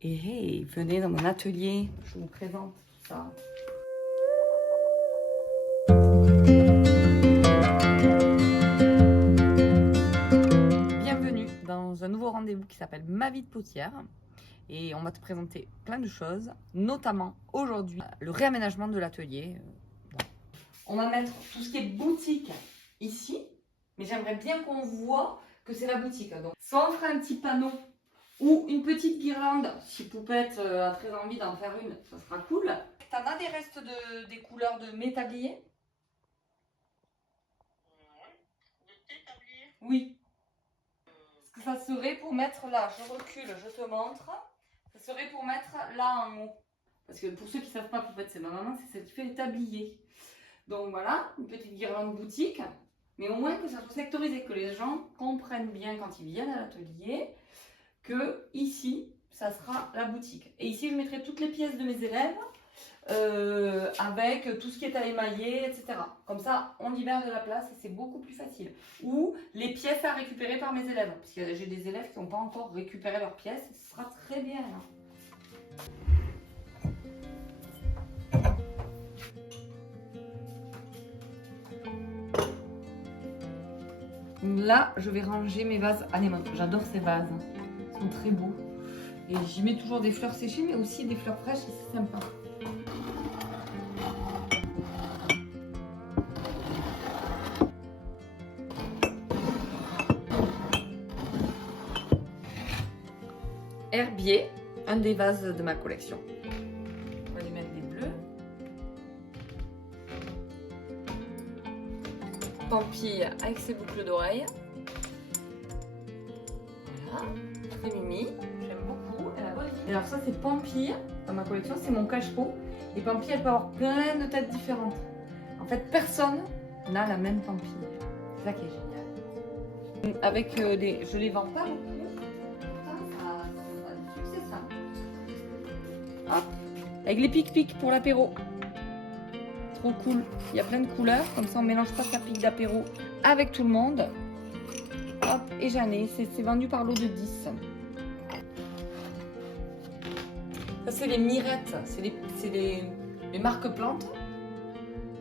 Et hey, venez dans mon atelier, je vous présente ça. Bienvenue dans un nouveau rendez-vous qui s'appelle Ma vie de potière. Et on va te présenter plein de choses, notamment aujourd'hui le réaménagement de l'atelier. On va mettre tout ce qui est boutique ici, mais j'aimerais bien qu'on voit que c'est la boutique. Donc, soit on fera un petit panneau ou une petite guirlande, si Poupette a très envie d'en faire une, ça sera cool. T'en as des restes des couleurs de mes tabliers? Oui. Parce que ça serait pour mettre là, je recule, je te montre. Ça serait pour mettre là en haut. Parce que pour ceux qui ne savent pas, Poupette, c'est ma maman, c'est celle qui fait les tabliers. Donc voilà, une petite guirlande boutique. Mais au moins que ça soit sectorisé, que les gens comprennent bien quand ils viennent à l'atelier que ici, ça sera la boutique. Et ici, je mettrai toutes les pièces de mes élèves avec tout ce qui est à émailler, etc. Comme ça, on libère de la place et c'est beaucoup plus facile. Ou les pièces à récupérer par mes élèves. Parce que j'ai des élèves qui n'ont pas encore récupéré leurs pièces. Ce sera très bien. Hein. Là, je vais ranger mes vases anémones. J'adore ces vases. Ils sont très beaux. Et j'y mets toujours des fleurs séchées, mais aussi des fleurs fraîches et c'est sympa. Herbier, un des vases de ma collection. On va les mettre des bleus. Pampille avec ses boucles d'oreilles. Voilà, c'est Mimi, j'aime beaucoup, elle a bonne vie. Et alors ça c'est Pampille, dans ma collection, c'est mon cache-pot. Et Pampille, elle peut avoir plein de têtes différentes. En fait, personne n'a la même Pampille. C'est ça qui est génial. Avec des... Je les vends pas beaucoup. Ça a du succès ça. Hop, avec les pics-pics pour l'apéro. Trop cool. Il y a plein de couleurs, comme ça on mélange pas sa pique d'apéro avec tout le monde. Hop, et j'en ai, c'est vendu par lot de 10. Ça c'est les mirettes, c'est les marques plantes.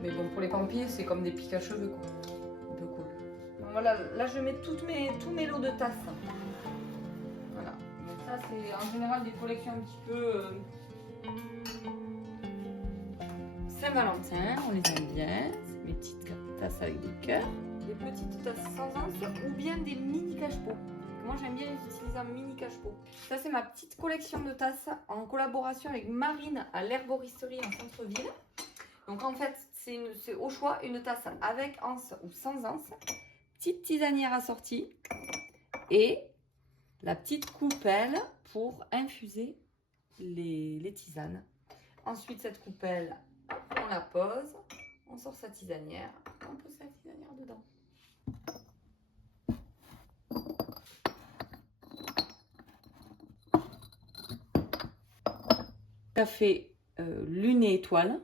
Mais bon, pour les pampilles, c'est comme des pics à cheveux quoi. Un peu cool. Donc voilà, là je mets tous mes lots de tasses. Voilà. Donc ça c'est en général des collections un petit peu... Saint-Valentin, on les aime bien. Mes petites tasses avec des cœurs. Des petites tasses sans anse ou bien des mini cache-pot. Moi j'aime bien les utiliser en mini cache-pot. Ça c'est ma petite collection de tasses en collaboration avec Marine à l'herboristerie en centre-ville. Donc en fait c'est au choix une tasse avec anse ou sans anse. Petite tisanière assortie. Et la petite coupelle pour infuser les tisanes. Ensuite cette coupelle, on la pose, on sort sa tisanière, on pose sa tisanière dedans. Café lune et étoile,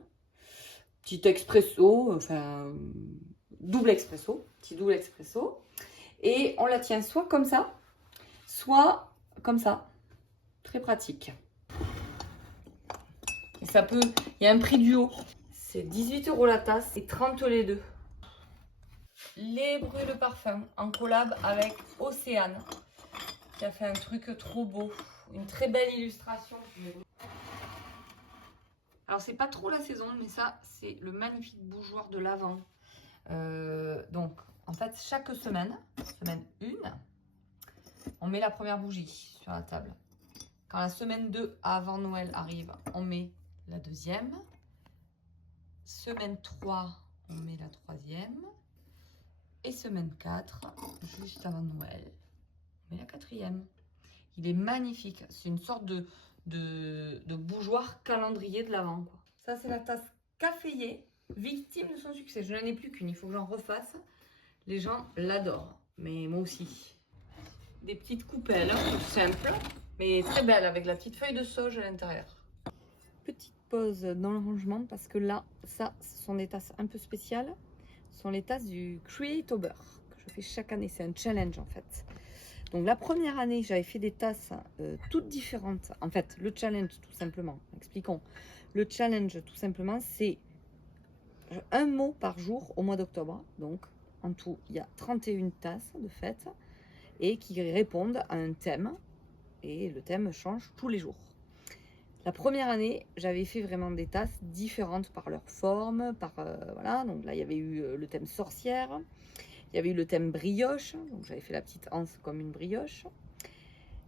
petit expresso, enfin double expresso, petit double expresso. Et on la tient soit comme ça, soit comme ça. Très pratique. Et ça peut, il y a un prix du haut. C'est 18 € la tasse et 30 les deux. Les brûles parfums en collab avec Océane qui a fait un truc trop beau, une très belle illustration. Alors c'est pas trop la saison, mais ça c'est le magnifique bougeoir de l'Avent. Donc en fait chaque semaine 1, on met la première bougie sur la table. Quand la semaine 2 avant Noël arrive, on met la deuxième. Semaine 3, on met la troisième. Et semaine 4, juste avant Noël, on met la quatrième. Il est magnifique. C'est une sorte de bougeoir calendrier de l'Avent. Ça, c'est la tasse caféier, victime de son succès. Je n'en ai plus qu'une, il faut que j'en refasse. Les gens l'adorent, mais moi aussi. Des petites coupelles, tout simples, mais très belles, avec la petite feuille de sauge à l'intérieur. Petite pause dans le rangement, parce que là, ça, ce sont des tasses un peu spéciales. Ce sont les tasses du Create-Over, que je fais chaque année. C'est un challenge, en fait. Donc la première année, j'avais fait des tasses toutes différentes. En fait, le challenge, tout simplement, expliquons. Le challenge, tout simplement, c'est un mot par jour au mois d'octobre. Donc, en tout, il y a 31 tasses de fête et qui répondent à un thème. Et le thème change tous les jours. La première année, j'avais fait vraiment des tasses différentes par leur forme, voilà. Donc là, il y avait eu le thème sorcière, il y avait eu le thème brioche, donc j'avais fait la petite anse comme une brioche.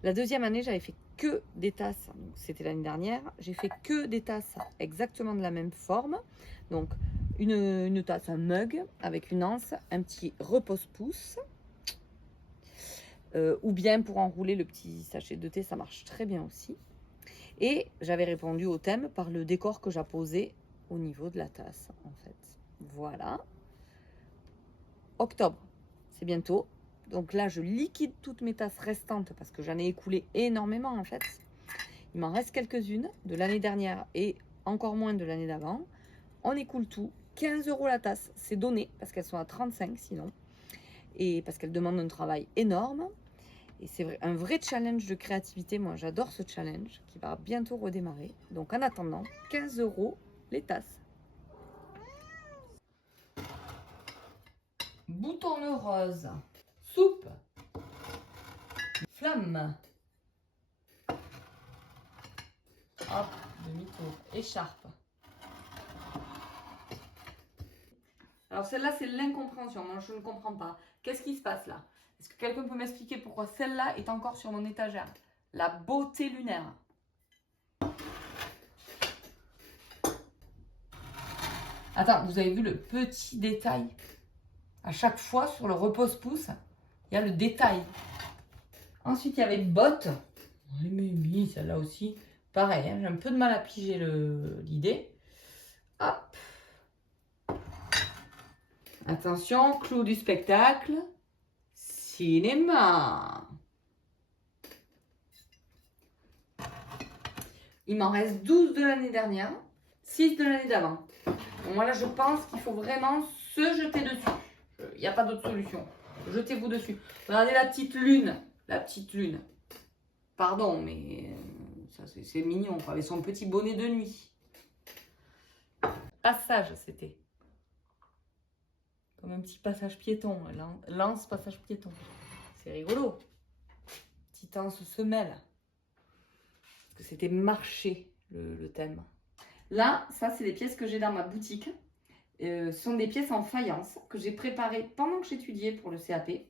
La deuxième année, j'avais fait que des tasses, c'était l'année dernière, j'ai fait que des tasses exactement de la même forme. Donc une tasse, un mug avec une anse, un petit repose-pouce. Ou bien pour enrouler le petit sachet de thé, ça marche très bien aussi. Et j'avais répondu au thème par le décor que j'apposais au niveau de la tasse, en fait. Voilà. Octobre, c'est bientôt. Donc là, je liquide toutes mes tasses restantes parce que j'en ai écoulé énormément, en fait. Il m'en reste quelques-unes de l'année dernière et encore moins de l'année d'avant. On écoule tout. 15 € la tasse, c'est donné parce qu'elles sont à 35 sinon. Et parce qu'elles demandent un travail énorme. Et c'est un vrai challenge de créativité. Moi, j'adore ce challenge qui va bientôt redémarrer. Donc, en attendant, 15 € les tasses. Bouton rose. Soupe. Flamme. Hop, demi-tour. Écharpe. Alors, celle-là, c'est l'incompréhension. Moi, je ne comprends pas. Qu'est-ce qui se passe là? Est-ce que quelqu'un peut m'expliquer pourquoi celle-là est encore sur mon étagère? La beauté lunaire. Attends, vous avez vu le petit détail? À chaque fois, sur le repose-pouce, il y a le détail. Ensuite, il y avait bottes. Oui, mais oui, celle-là aussi. Pareil, hein, j'ai un peu de mal à piger l'idée. Hop. Attention, clou du spectacle. Cinéma. Il m'en reste 12 de l'année dernière, 6 de l'année d'avant. Donc moi là, je pense qu'il faut vraiment se jeter dessus. Il n'y a pas d'autre solution. Jetez-vous dessus. Regardez la petite lune. La petite lune. Pardon, mais ça c'est mignon, quoi, avec son petit bonnet de nuit. Passage, c'était. Comme un petit passage piéton. Lance passage piéton. C'est rigolo. Petite anse semelle. Parce que c'était marché, le thème. Là, ça, c'est les pièces que j'ai dans ma boutique. Ce sont des pièces en faïence que j'ai préparées pendant que j'étudiais pour le CAP. Et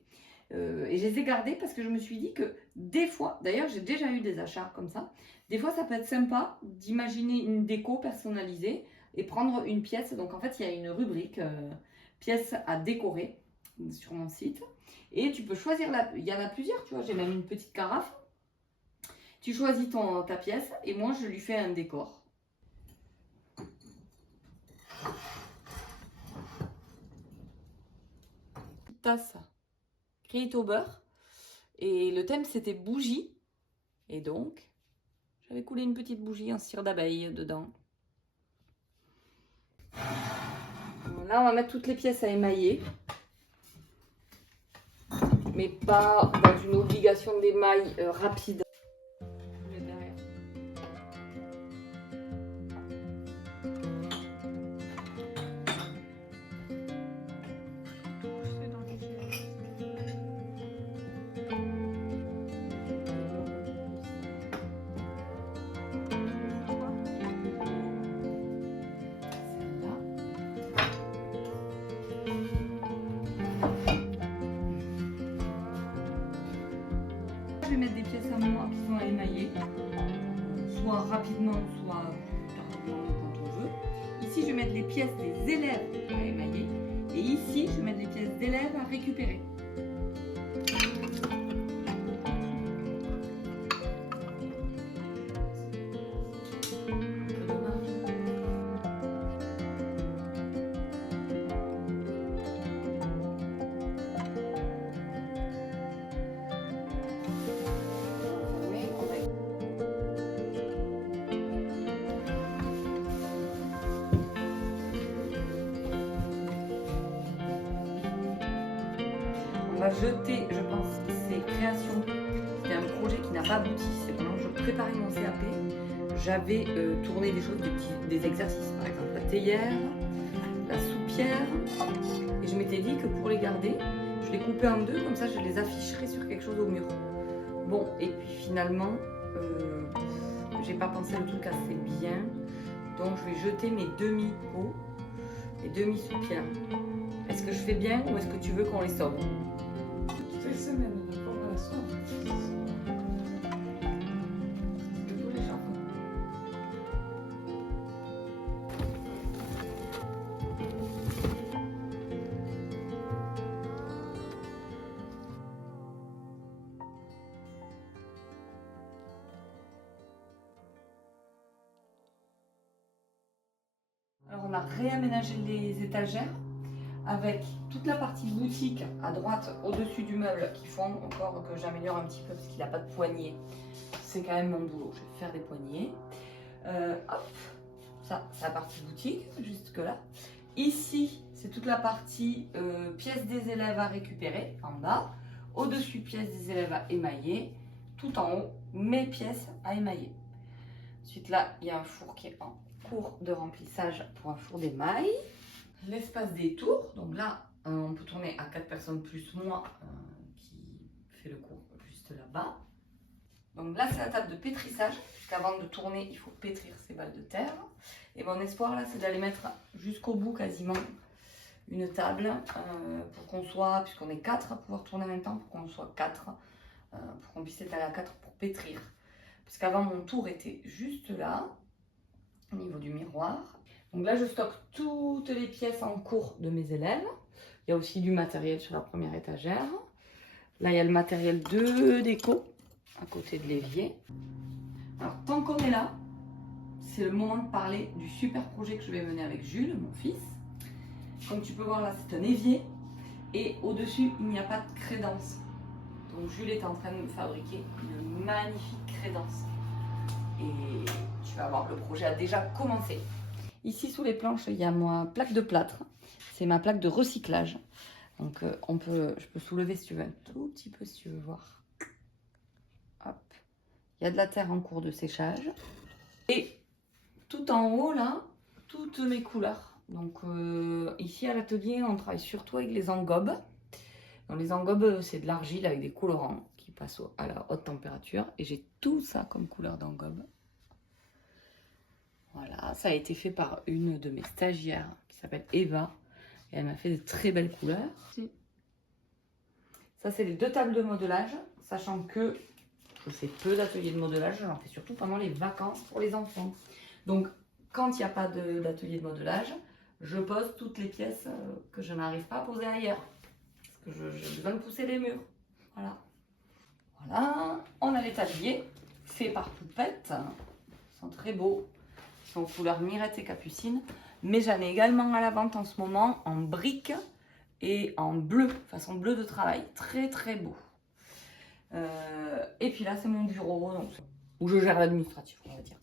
je les ai gardées parce que je me suis dit que des fois, d'ailleurs j'ai déjà eu des achats comme ça, des fois ça peut être sympa d'imaginer une déco personnalisée et prendre une pièce. Donc en fait il y a une rubrique pièces à décorer sur mon site. Et tu peux choisir, il y en a plusieurs, tu vois, j'ai même une petite carafe. Tu choisis ta pièce et moi je lui fais un décor. Tasse créite au beurre et le thème c'était bougie et donc j'avais coulé une petite bougie en cire d'abeille dedans. Là on va mettre toutes les pièces à émailler, mais pas dans une obligation d'émail rapide. Je vais mettre des pièces à moi qui sont à émailler, soit rapidement, soit plus tardivement quand on veut. Ici, je vais mettre les pièces des élèves à émailler. Et ici, je vais mettre les pièces d'élèves à récupérer. va jeter, je pense, ces créations. C'était un projet qui n'a pas abouti. C'est vraiment, je préparais mon CAP. J'avais tourné des choses, des exercices, par exemple la théière, la soupière. Et je m'étais dit que pour les garder, je les coupais en deux, comme ça je les afficherais sur quelque chose au mur. Bon, et puis finalement, j'ai pas pensé le truc assez bien. Donc je vais jeter mes demi-pots, mes demi-soupières. Est-ce que je fais bien ou est-ce que tu veux qu'on les sauve? Toutes les semaines, on a pas la sauve. De tous les gens. Alors on a réaménagé les étagères avec toute la partie boutique à droite au-dessus du meuble qui font encore que j'améliore un petit peu parce qu'il n'a pas de poignée. C'est quand même mon boulot, je vais faire des poignées. Hop, ça c'est la partie boutique jusque là. Ici c'est toute la partie pièces des élèves à récupérer en bas. Au-dessus pièces des élèves à émailler. Tout en haut mes pièces à émailler. Ensuite là il y a un four qui est en cours de remplissage pour un four d'émail. L'espace des tours, donc là on peut tourner à 4 personnes plus moi qui fait le cours juste là-bas. Donc là c'est la table de pétrissage, puisqu'avant de tourner il faut pétrir ces balles de terre. Et mon espoir là c'est d'aller mettre jusqu'au bout quasiment une table pour qu'on soit, puisqu'on est 4 à pouvoir tourner en même temps, pour qu'on soit 4, pour qu'on puisse étaler à 4 pour pétrir. Puisqu'avant mon tour était juste là, au niveau du miroir. Donc là, je stocke toutes les pièces en cours de mes élèves. Il y a aussi du matériel sur la première étagère. Là, il y a le matériel de déco à côté de l'évier. Alors, tant qu'on est là, c'est le moment de parler du super projet que je vais mener avec Jules, mon fils. Comme tu peux voir là, c'est un évier. Et au-dessus, il n'y a pas de crédence. Donc Jules est en train de me fabriquer une magnifique crédence. Et tu vas voir, le projet a déjà commencé. Ici sous les planches, il y a ma plaque de plâtre. C'est ma plaque de recyclage. Donc je peux soulever si tu veux un tout petit peu si tu veux voir. Hop. Il y a de la terre en cours de séchage. Et tout en haut là, toutes mes couleurs. Donc ici à l'atelier, on travaille surtout avec les engobes. Donc, les engobes, c'est de l'argile avec des colorants qui passent à la haute température. Et j'ai tout ça comme couleur d'engobe. Voilà, ça a été fait par une de mes stagiaires qui s'appelle Eva. Et elle m'a fait de très belles couleurs. Ça, c'est les 2 tables de modelage. Sachant que je fais peu d'ateliers de modelage. J'en fais surtout pendant les vacances pour les enfants. Donc, quand il n'y a pas d'atelier de modelage, je pose toutes les pièces que je n'arrive pas à poser ailleurs. Parce que j'ai besoin de pousser les murs. Voilà. Voilà. On a les tabliers faits par Poupette. Ils sont très beaux. Ils sont couleur mirette et capucine. Mais j'en ai également à la vente en ce moment en brique et en bleu, façon bleu de travail. Très très beau. Et puis là, c'est mon bureau donc, où je gère l'administratif, on va dire.